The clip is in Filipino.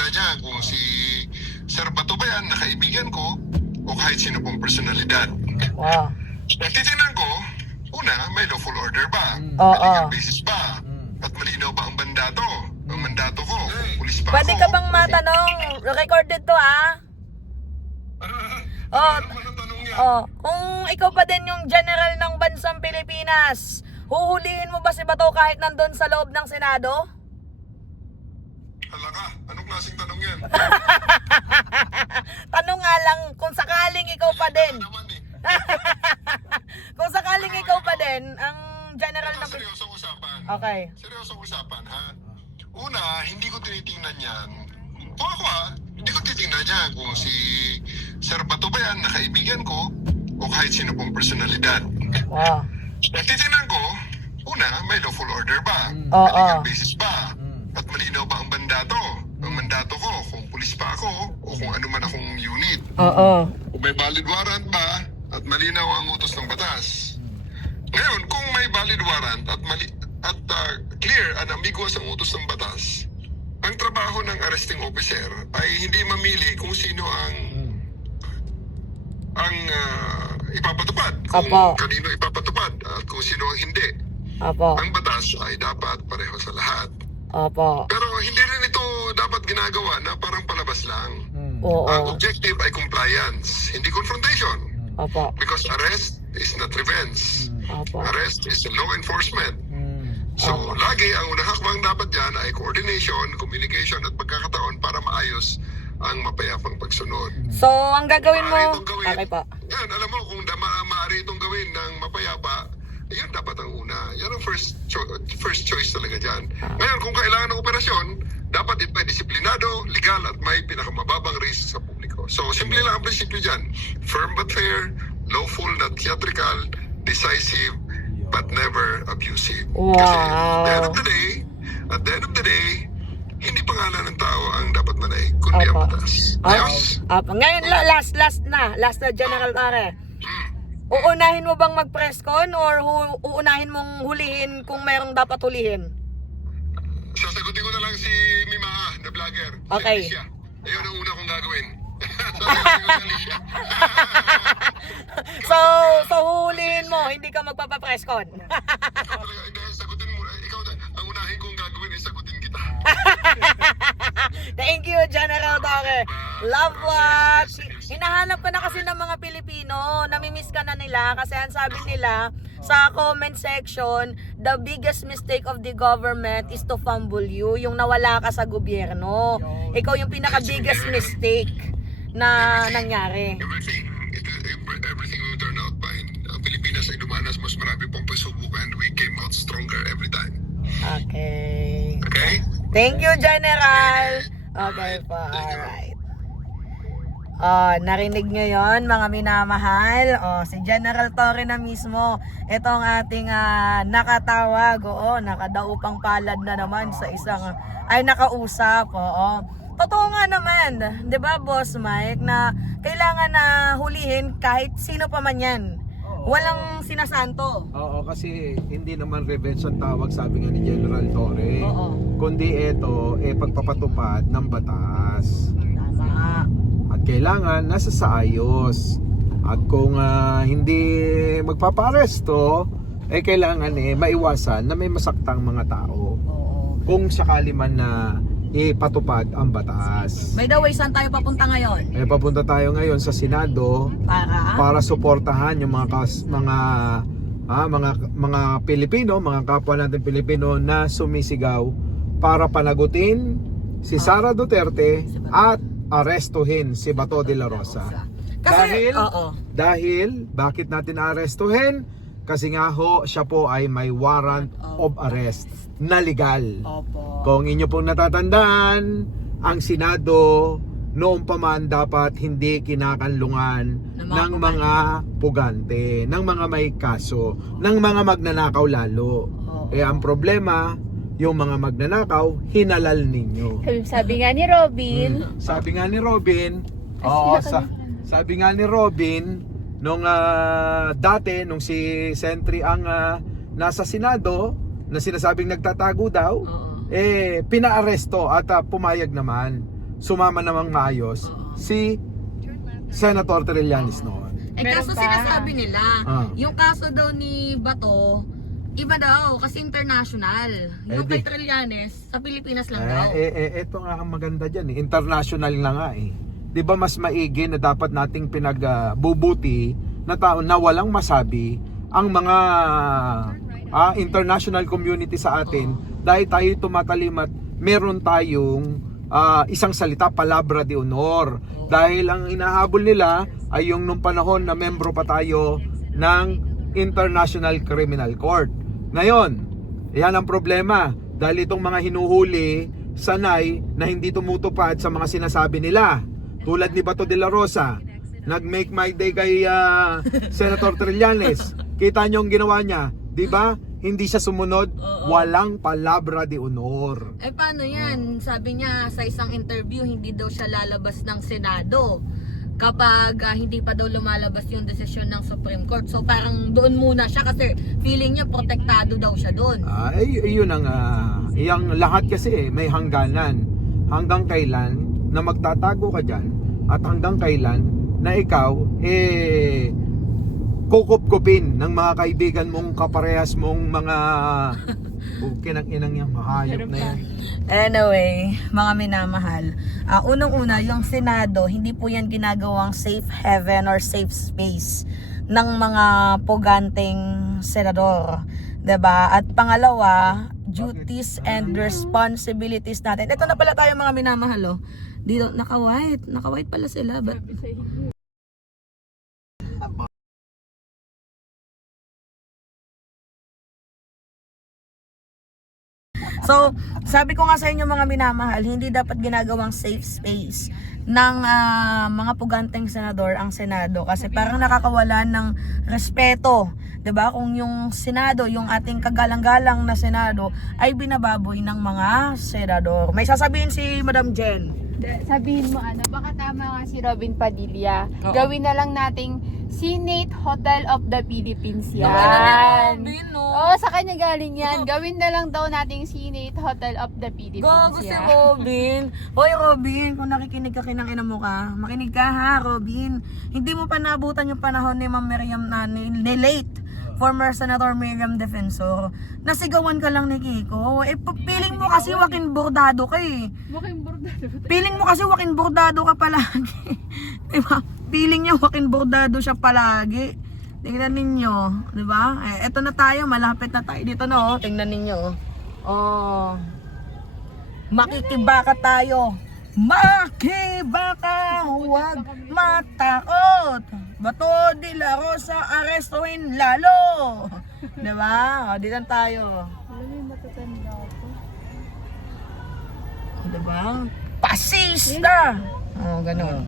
tinitingnan niya kung si Sir Bato ba yan, na kaibigan ko, o kahit sino pong personalidad. Wow. Ang titingnan ko, una, may lawful order ba? Oo. May legal basis ba? At malinaw ba ang mandato? Ang mandato ko, kung pulis pa Pwede ako. ka bang matanong? Recorded to Oh, Ano naman ang tanong niya? kung ikaw pa din yung general ng bansang Pilipinas, huhulihin mo ba si Bato kahit nandun sa loob ng Senado? Hala ka, anong klaseng tanong yan? Tanong nga lang kung sakaling ikaw pa din. Ano naman eh? Kung sakaling ikaw pa din ang general Ito, ng seryosong usapan. Okay. Seryosong usapan, ha? Una, hindi ko tinitingnan yan. Kung ako, hindi ko titingnan yan kung si Sir Bato ba yan, na kaibigan ko, o kahit sino pong personalidad. Wow. Ang titingnan ko, una, may lawful order ba? Oo. May legal basis ba? At malinaw ba ang mandato? Ang mandato ko, kung pulis pa ako, o kung ano man akong unit. Oo. Kung may valid warrant ba, at malinaw ang utos ng batas. Ngayon, kung may valid warrant at clear and ambiguous ang utos ng batas, ang trabaho ng arresting officer ay hindi mamili kung sino ang ipapatupad, kung Apo. kanino ipapatupad at kung sino ang hindi. Opo. Ang batas ay dapat pareho sa lahat. Opo. Pero hindi rin ito dapat ginagawa na parang palabas lang. Oo. Ang objective ay compliance, hindi confrontation. Opo. Because arrest is not revenge. Opo. Arrest is law enforcement. So, lagi ang unang hakbang dapat dyan ay coordination, communication at pagkakataon para maayos ang mapayapang pagsunod. So, ang gagawin Maaari mo... itong gawin. Okay po. Yan, alam mo, kung maaari itong gawin ng mapayapa, yun dapat ang una. Yan ang first choice talaga dyan. Ngayon, kung kailangan ng operasyon, dapat ito ay disiplinado, legal at may pinakamababang risk sa publiko. So, simple lang ang prinsipyo dyan. Firm but fair, lawful not theatrical, decisive but never abusive. Kasi at the end of the day, hindi pangalan ng tao ang dapat manay, kundi ang Opo. batas. Opo. Ayos? Opo. Ngayon, last na General Torre. Uunahin mo bang mag-press con or uunahin mong hulihin kung mayroong dapat hulihin? Sasagutin ko na lang si Mima na vlogger. Okay. Si Alicia. Ayun ang una kong gagawin. Sasagutin ko si Alicia. So huhulihin mo, hindi ka magpapa-press con. Sagutin mo. Ikaw na. Ang unahin kong gagawin ay sagutin kita. Thank you, General Torre. Love watch. Hinahanap ka na kasi ng mga Pilipino. Namimiss ka na nila kasi ang sabi nila sa comment section, the biggest mistake of the government is to fumble you. Yung nawala ka sa gobyerno. Ikaw yung pinaka-biggest mistake na nangyari. Everything will turn out fine. Ang Pilipinas ay dumanas mas marami pang pagsubok and we came out stronger every time. Okay. Okay? Thank you, General. Okay po, alright. Narinig nyo yun, mga minamahal. Si General Torre na mismo. Ito ang ating nakatawag. Nakadaupang palad na naman sa isang, nakausap. Totoo nga naman, di ba, Boss Mike, na kailangan na hulihin kahit sino pa man yan. Walang sinasanto. Oo, kasi hindi naman revenge ang tawag, sabi nga ni General Torre. Oo. Kundi ito, pagpapatupad ng batas. Tama. At kailangan nasa sa ayos. At kung hindi magpaparesto, kailangan maiwasan na may masaktang mga tao. Oo. Kung sakali man na ipatupad ang batas. By the way, saan tayo papunta ngayon? Papunta tayo ngayon sa Senado para suportahan yung mga Pilipino, mga kapwa natin Pilipino na sumisigaw para panagutin si Sara Duterte at arestuhin si Bato de la Rosa. Kasi, Dahil bakit natin arestuhin? Kasi nga siya po ay may warrant of arrest na legal. Opo. Kung inyo pong natatandaan, ang Senado noong pa man dapat hindi kinakanlungan ng mga pugante, ng mga may kaso, ng mga magnanakaw lalo. Ang problema, yung mga magnanakaw, hinalal ninyo. Sabi nga ni Robin, Sabi nga ni Robin, nung dati, nung si Sentry ang nasa Senado, na sinasabing nagtatago daw, pinaaresto at pumayag naman. sumama namang maayos si Senator Trillanes noon. Kaso Meron pa. sinasabi nila, Ah. yung kaso daw ni Bato, iba daw kasi international. Yung di. kay Trillanes, sa Pilipinas lang daw. Ito nga ang maganda dyan international na nga di ba mas maigi na dapat nating pinagbubuti na tao na walang masabi ang mga international community sa atin dahil tayo tumatalimat meron tayong isang salita, palabra de honor. Dahil ang inahabol nila ay yung nung panahon na membro pa tayo ng International Criminal Court. Ngayon, yan ang problema. Dahil itong mga hinuhuli, sanay na hindi tumutupad sa mga sinasabi nila. Tulad ni Bato de la Rosa, nag-make my day kay Senator Trillanes. Kita nyo ang ginawa niya, di ba? Hindi siya sumunod, walang palabra de honor. Paano yan? Sabi niya sa isang interview, hindi daw siya lalabas ng Senado kapag hindi pa daw lumalabas yung desisyon ng Supreme Court. So parang doon muna siya kasi feeling niya protektado daw siya doon. Yun ang yung lahat kasi may hangganan. Hanggang kailan na magtatago ka dyan at hanggang kailan na ikaw kukup-kupin ng mga kaibigan mong kaparehas mong mga kinang inang yung mahayop na yan. Anyway, mga minamahal, unang-una, yung Senado, hindi po yan ginagawang safe haven or safe space ng mga puganteng senador. 'Di ba? At pangalawa, duties and responsibilities natin. Ito na pala tayo mga minamahal, oh. Dito, naka-white pala sila. But so, sabi ko nga sa inyo mga minamahal, hindi dapat ginagawang safe space ng mga puganteng senador ang Senado kasi parang nakakawalan ng respeto, 'di ba? Kung yung Senado, yung ating kagalang-galang na Senado ay binababoy ng mga senador. May sasabihin si Madam Jen. Sabihin mo baka tama nga si Robin Padilla. Oo. Gawin na lang nating Senate Hotel of the Philippines yan. Robin, no? Oo, sa kanya galing yan. Gawin na lang daw nating Senate Hotel of the Philippines Gago si yan. Robin. Hoy Robin, kung nakikinig ka kinang ina mo ka, makinig ka ha Robin. Hindi mo pa naabutan yung panahon ni Ma'am Miriam na ni late former Senator Miriam Defensor. Nasigawan ka lang ni Kiko. Piling mo kasi Joaquin Bordado ka eh. Piling mo kasi Joaquin Bordado ka palagi. Diba? Piling niya Joaquin Bordado siya palagi. Tingnan ninyo, 'di ba? Eto na tayo, malapit na tayo dito na Tingnan ninyo. Oh. Makikibaka tayo. Makibaka, huwag matakot. Bato de la Rosa, arestuin lalo. 'Di ba? Dito tayo. Alam mo yung matatanda ako. 'Di ba? Pasista. Oh, ganun.